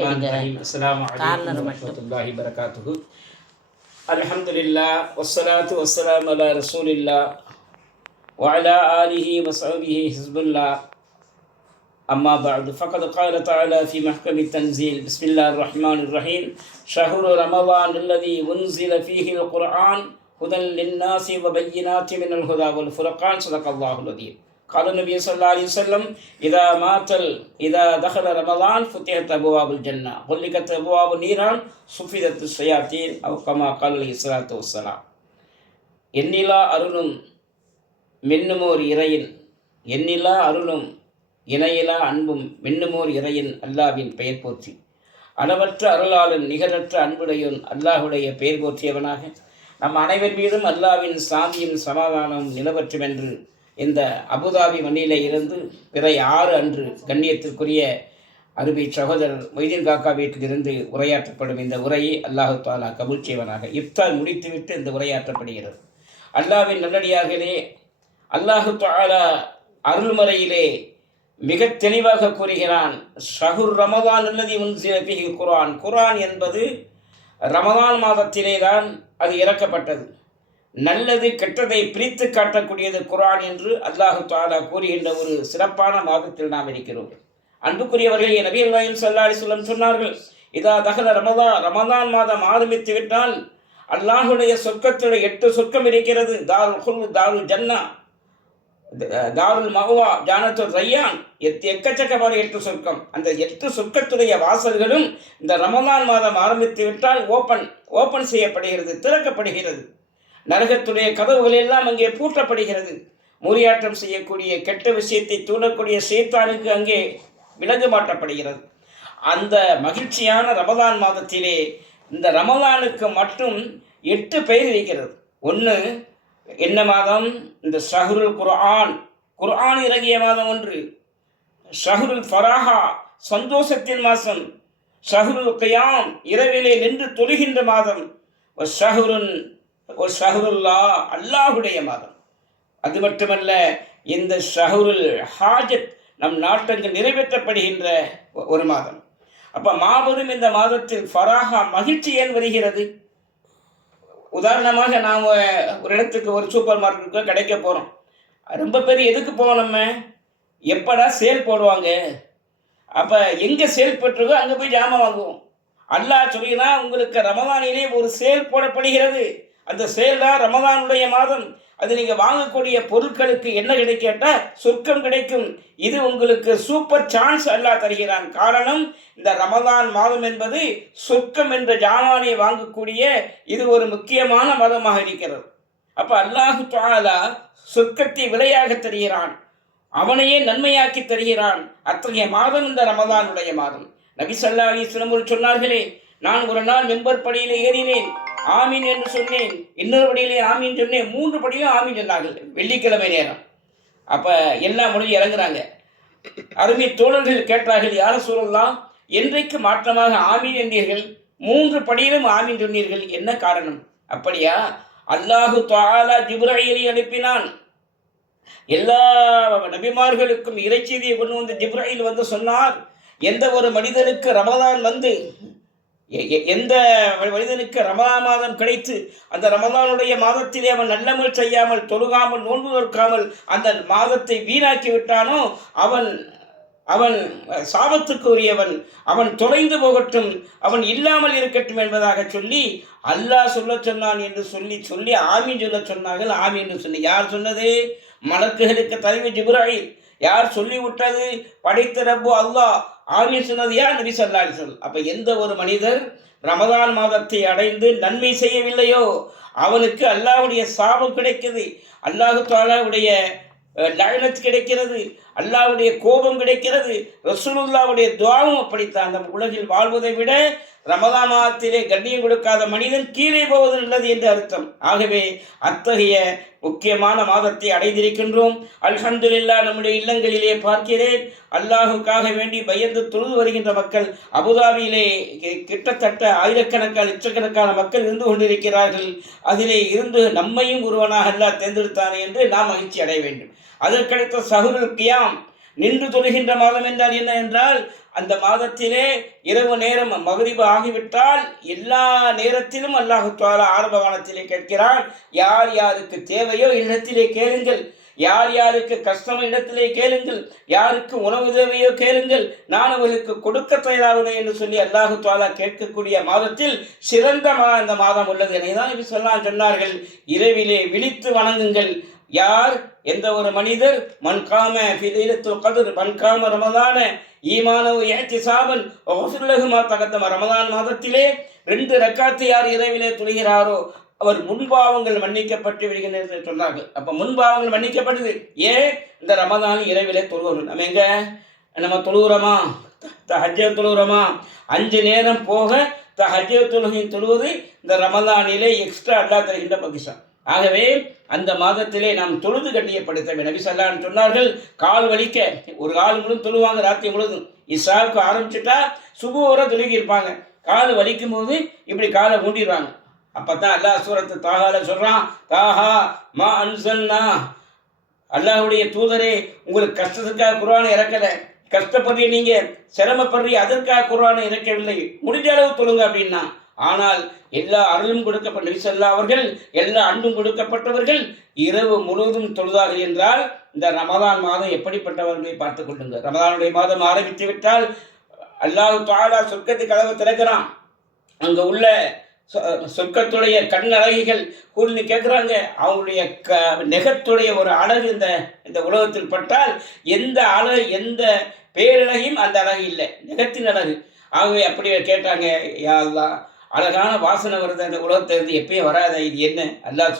அஸ்ஸலாமு அலைக்கும் வரஹ்மத்துல்லாஹி வபரகாத்துஹு. அல்ஹம்துலில்லாஹ் வஸ்ஸலாத்து வஸ்ஸலாமு அலா ரசூலில்லாஹ் வ அலா ஆலிஹி வ ஸஹ்பிஹி ஹிஸ்புல்லாஹ். அம்மா பஅது ஃபகத் क़ால தஆலா ஃபீ மஹ்கமி தன்ஸீல். பிஸ்மில்லாஹிர் ரஹ்மானிர் ரஹீம். ஷஹ்ரு ரமலான் அல்லதீ உன்ஸில ஃபீஹில் குர்ஆன் ஹுதன் லின்னாஸி வ பய்யினாத்தி மினல் ஹுதா வல் ஃபுர்கான். ஸதகல்லாஹுல் அஸீம். قال النبي صلى الله عليه وسلم إذا دخل رمضان فتحت أبواب الجنة غلقت أبواب النيران صفدت الشياطين أو كما قال عليه الصلاة والسلام. எண்ணிலா அருளும் மின்னுமோர் இறையின் எண்ணிலா அருளும் இணையிலா அன்பும் மின்னுமோர் இறையின் அல்லாஹ்வின் பெயர் போற்றி. அளவற்ற அருளாளன் நிகரற்ற அன்புடையோன் அல்லாஹுடைய பெயர் போற்றியவனாக நம் அனைவர் மீதும் அல்லாஹ்வின் சாந்தியும் சமாதானம் நிலவற்றும் என்று இந்த அபுதாபி மண்ணிலே இருந்து பிறை 6 அன்று கண்ணியத்திற்குரிய அருமை சகோதரர் மொய்தீன் காக்கா வீட்டிலிருந்து உரையாற்றப்படும் இந்த உரையை அல்லாஹு தாலா கபூல் செய்வனாக. இஃப்தார் முடித்துவிட்டு இந்த உரையாற்றப்படுகிறது. அல்லாஹ்வின் நல்லடியார்களே, அல்லாஹு தாலா அருள்முறையிலே மிக தெளிவாக கூறுகிறான், ஷஹுர் ரமதான் அல்லதி உன்ஸில ஃபீஹி குர்ஆன். குர்ஆன் என்பது ரமதான் மாதத்திலே தான் அது இறக்கப்பட்டது. நல்லது கெட்டதை பிரித்து காட்டக்கூடியது குர்ஆன் என்று அல்லாஹு தஆலா கூறுகின்ற ஒரு சிறப்பான மாதத்தில் நாம் இருக்கிறோம். அன்புக்குரியவர்களே, நபிகள் நாயகம் ஸல்லல்லாஹு அலைஹி வஸல்லம் சொன்னார்கள், இதா தஹல ரமதான் மாதம் ஆரம்பித்து விட்டால் அல்லாஹுடைய சொர்க்கத்தில் 8 சொர்க்கம் இருக்கிறது. தாருல் குல்த், தாருல் ஜன்னா, தாருல் மஅவா, ஜானத்துர் ரய்யான், எக்கச்சக்கமான 8 சொர்க்கம். அந்த 8 சொர்க்கத்துடைய வாசல்களும் இந்த ரமதான் மாதம் ஆரம்பித்து விட்டால் ஓப்பன் செய்யப்படுகிறது, திறக்கப்படுகிறது. நரகத்துடைய கதவுகள் எல்லாம் அங்கே பூட்டப்படுகிறது. முறியாட்டம் செய்யக்கூடிய கெட்ட விஷயத்தை தூண்டக்கூடிய ஷைத்தானுக்கு அங்கே விலங்கு மாட்டப்படுகிறது. அந்த மகிழ்ச்சியான ரமதான் மாதத்திலே இந்த ரமதானுக்கு மட்டும் 8 பெயர் இருக்கிறது. ஒன்று என்ன மாதம்? இந்த ஷஹ்ருல் குர்ஆன், குர்ஆன் இறங்கிய மாதம் ஒன்று. ஷஹ்ருல் ஃபராஹா, சந்தோஷத்தின் மாதம். ஷஹ்ருல் கியாம், இரவிலே நின்று தொழுகின்ற மாதம். ஷஹ்ருல்லா, அல்லாஹுடைய மாதம். அது மட்டுமல்ல, இந்த ஷஹ்ருல் ஹாஜத், நம் நாட்டங்கள் நிறைவேற்றப்படுகின்ற ஒரு மாதம். அப்போ மாபெரும் இந்த மாதத்தில் ஃபராஹா, மகிழ்ச்சி ஏன் வருகிறது? உதாரணமாக நாம் ஒரு இடத்துக்கு, ஒரு சூப்பர் மார்க்கெட்டுக்கு கிடைக்க போகிறோம். ரொம்ப பேர் எதுக்கு போவோம்? நம்ம எப்படா சேல் போடுவாங்க, அப்போ எங்கே சேல் போட்டிருக்கோ அங்கே போய் ஜாமான் வாங்குவோம். அல்லாஹ் சொல்லினா, உங்களுக்கு ரமதானிலே ஒரு சேல் போடப்படுகிறது. அந்த சேல் தான் ரமதானுடைய மாதம். அது நீங்கள் வாங்கக்கூடிய பொருட்களுக்கு என்ன கிடைக்கட்டா சொர்க்கம் கிடைக்கும். இது உங்களுக்கு சூப்பர் சான்ஸ் அல்லாஹ் தருகிறான். காரணம், இந்த ரமதான் மாதம் என்பது சொர்க்கம் என்ற ஜாமானை வாங்கக்கூடிய இது ஒரு முக்கியமான மாதமாக இருக்கிறது. அப்போ அல்லாஹு தஆலா சொர்க்கத்தை விலையாக தருகிறான், அவனையே நன்மையாக்கி தருகிறான். அத்தகைய மாதம் இந்த ரமதானுடைய மாதம். நபி ஸல்லல்லாஹு அலைஹி வஸல்லம் சொன்னார்களே, நான் ஒரு நாள் மெம்பர் படியிலே ஏறினேன், ஆமீன் என்று சொன்னேன். இன்னொரு படியிலே ஆமீன் சொன்னேன். 3 படியிலும் ஆமீன் சொன்னார்கள். வெள்ளிக்கிழமை நேரம். அப்போ எல்லாம் முடிஞ்சு இறங்குறாங்க. அருமை தோழர்கள் கேட்டார்கள், யார சொல்லலாம், என்றைக்கு மாற்றமாக ஆமீன் என்றீர்கள், 3 படியிலும் ஆமீன் சொன்னீர்கள், என்ன காரணம்? அப்படியா, அல்லாஹு தஆலா ஜிப்ராயீலை அனுப்பினான். எல்லா நபிமார்களுக்கும் இறைச்செய்தியை கொண்டு வந்து ஜிப்ராயீல் வந்து சொன்னார், எந்த ஒரு மனிதனுக்கு ரமதான் வந்து, எந்த மனிதனுக்கு ரமதான் மாதம் கிடைத்து அந்த ரமதானுடைய மாதத்திலே அவன் நல்லமல் செய்யாமல், தொழுகாமல், நோன்பு நோக்காமல் அந்த மாதத்தை வீணாக்கி விட்டானோ அவன் சாபத்துக்கு உரியவன், அவன் தொலைந்து போகட்டும், அவன் இல்லாமல் இருக்கட்டும் என்பதாக சொல்லி அல்லாஹ் சொல்ல சொன்னான் என்று சொல்லி ஆமீன் சொல்ல சொன்னார்கள். ஆமீன் என்று சொல்லி யார் சொன்னது? மலக்குகளுக்கு தலைவர் ஜிப்ராயீல். யார் சொல்லிவிட்டது? படைத்த ரப்பு அல்லாஹ். ஆமீன் சொன்னது யார்? நபி ஸல்லல்லாஹு அலைஹி வஸல்லம். அப்போ எந்த ஒரு மனிதர் ரமதான் மாதத்தை அடைந்து நன்மை செய்யவில்லையோ அவனுக்கு அல்லாஹ்வுடைய சாபம் கிடைக்கிறது, அல்லாஹு தஆலாவுடைய லஅனத் கிடைக்கிறது, அல்லாஹ்வுடைய கோபம் கிடைக்கிறது. ரசூலுல்லாஹ்வுடைய துஆவும் அப்படித்தான். அந்த உலகில் வாழ்வதை விட ரமதான் மாதத்திலே கண்ணியம் கொடுக்காத மனிதன் கீழே போவது நல்லது என்று அர்த்தம். ஆகவே அத்தகைய முக்கியமான மாதத்தை அடைந்திருக்கின்றோம். அல்ஹம்துலில்லாஹ். நம்முடைய இல்லங்களிலே பார்க்கிறேன், அல்லாஹுக்காக வேண்டி பயந்து தொழுது வருகின்ற மக்கள் அபுதாபியிலே கிட்டத்தட்ட ஆயிரக்கணக்கான லட்சக்கணக்கான மக்கள் இருந்து கொண்டிருக்கிறார்கள். அதிலே இருந்து நம்மையும் ஒருவனாக அல்லாஹ் தேர்ந்தெடுத்தானே என்று நாம் மகிழ்ச்சி அடைய வேண்டும். அதற்கடுத்த ஷஹ்ருல் கியாம், நின்று தொழுகின்ற மாதம் என்றால் என்ன என்றால் அந்த மாதத்திலே இரவு நேரம் மகரிபு ஆகிவிட்டால் எல்லா நேரத்திலும் அல்லாஹு தஆலா ஆரம்ப வானத்திலே கேட்கிறான், யார் யாருக்கு தேவையோ இடத்திலே கேளுங்கள், யார் யாருக்கு கஷ்டம் இடத்திலே கேளுங்கள், யாருக்கு உணவு தேவையோ கேளுங்கள், நான் அவர்களுக்கு கொடுக்க தயாராகுனேன் என்று சொல்லி அல்லாஹு தஆலா கேட்கக்கூடிய மாதத்தில் சிறந்த அந்த மாதம் உள்ளது. எனவேதான் நபி ஸல்லல்லாஹு அலைஹி வஸல்லம் சொன்னார்கள், இரவிலே விழித்து வணங்குங்கள். யார் எந்த ஒரு மனிதர் மன் காம ஃபி லைலத்துல் கத்ர் மன் காம ரமதான ஈமானவு இஹ்திசாபன் வஃபிர் லஹு மா தகத்தம, ரமதான் மாதத்திலே 2 ரக்காத்து யார் இரவிலே தொழுகிறாரோ அவர் முன்பாவங்கள் மன்னிக்கப்பட்டு விடுகின்றன என்று சொன்னார்கள். அப்ப முன்பாவங்கள் மன்னிக்கப்பட்டது ஏன்? இந்த ரமதான் இரவிலே தொழுகிறோம். நம்ம தொழுகிறோமா? தஹஜ்ஜத் தொழுகிறோமா? 5 நேரம் போக தஹஜ்ஜத் தொழுகையின் தொழுவது இந்த ரமதானிலே எக்ஸ்ட்ரா அல்லாஹ் தருகின்ற பகிஷம். ஆகவே அந்த மாதத்திலே நாம் தொழுது கண்ணியப்படுத்த நபி ஸல்லல்லாஹு அலைஹி வஸல்லம் சொன்னார்கள், கால் வலிக்க ஒரு கால் முழுதும் தொழுவாங்க, ராத்திரி முழுதும் இஷாவுக்கு ஆரம்பிச்சுட்டா சுபு வரை தொழுகி இருப்பாங்க. கால் வலிக்கும் போது இப்படி காலை மூடிடுவாங்க. அப்பதான் அல்லாஹ் சூரத்து தாஹால சொல்றான், தாஹா மா அன்சல்னா, அல்லாஹ்வுடைய தூதரே உங்களுக்கு கஷ்டத்துக்காக குர்ஆனை இறக்கல, கஷ்டப்படுறீ நீங்க சிரமப்படுறீ அதற்காக குர்ஆனை இறக்கவில்லை, முடிஞ்ச அளவு தொழுங்க அப்படின்னா. ஆனால் எல்லா அருளும் கொடுக்கப்பட்ட நபி ஸல்லல்லாஹு அவர்கள், எல்லா அன்பும் கொடுக்கப்பட்டவர்கள் இரவு முழுவதும் தொழுதார்கள் என்றால் இந்த ரமதான் மாதம் எப்படிப்பட்டவர்களை பார்த்துக் கொள்ளுங்க. ரமதானுடைய மாதம் ஆரம்பித்து விட்டால் அல்லாஹ் தஆலா சொர்க்கத்தை கதவை திறக்கிறான். அங்க உள்ள சொர்க்கத்துடைய கண் அழகிகள் கூர்ந்து கேட்குறாங்க, அவங்களுடைய நெகத்துடைய ஒரு அழகு இந்த உலகத்தில் பட்டால் எந்த அழகு எந்த பேரழகையும் அந்த அழகு இல்லை, நெகத்தின் அழகு. ஆகவே அப்படி கேட்டாங்க, யா அல்லாஹ் அழகான வாசனை வருது அந்த உலகத்திலிருந்து, எப்பயும் வராத, இது என்ன? அல்லாஹ்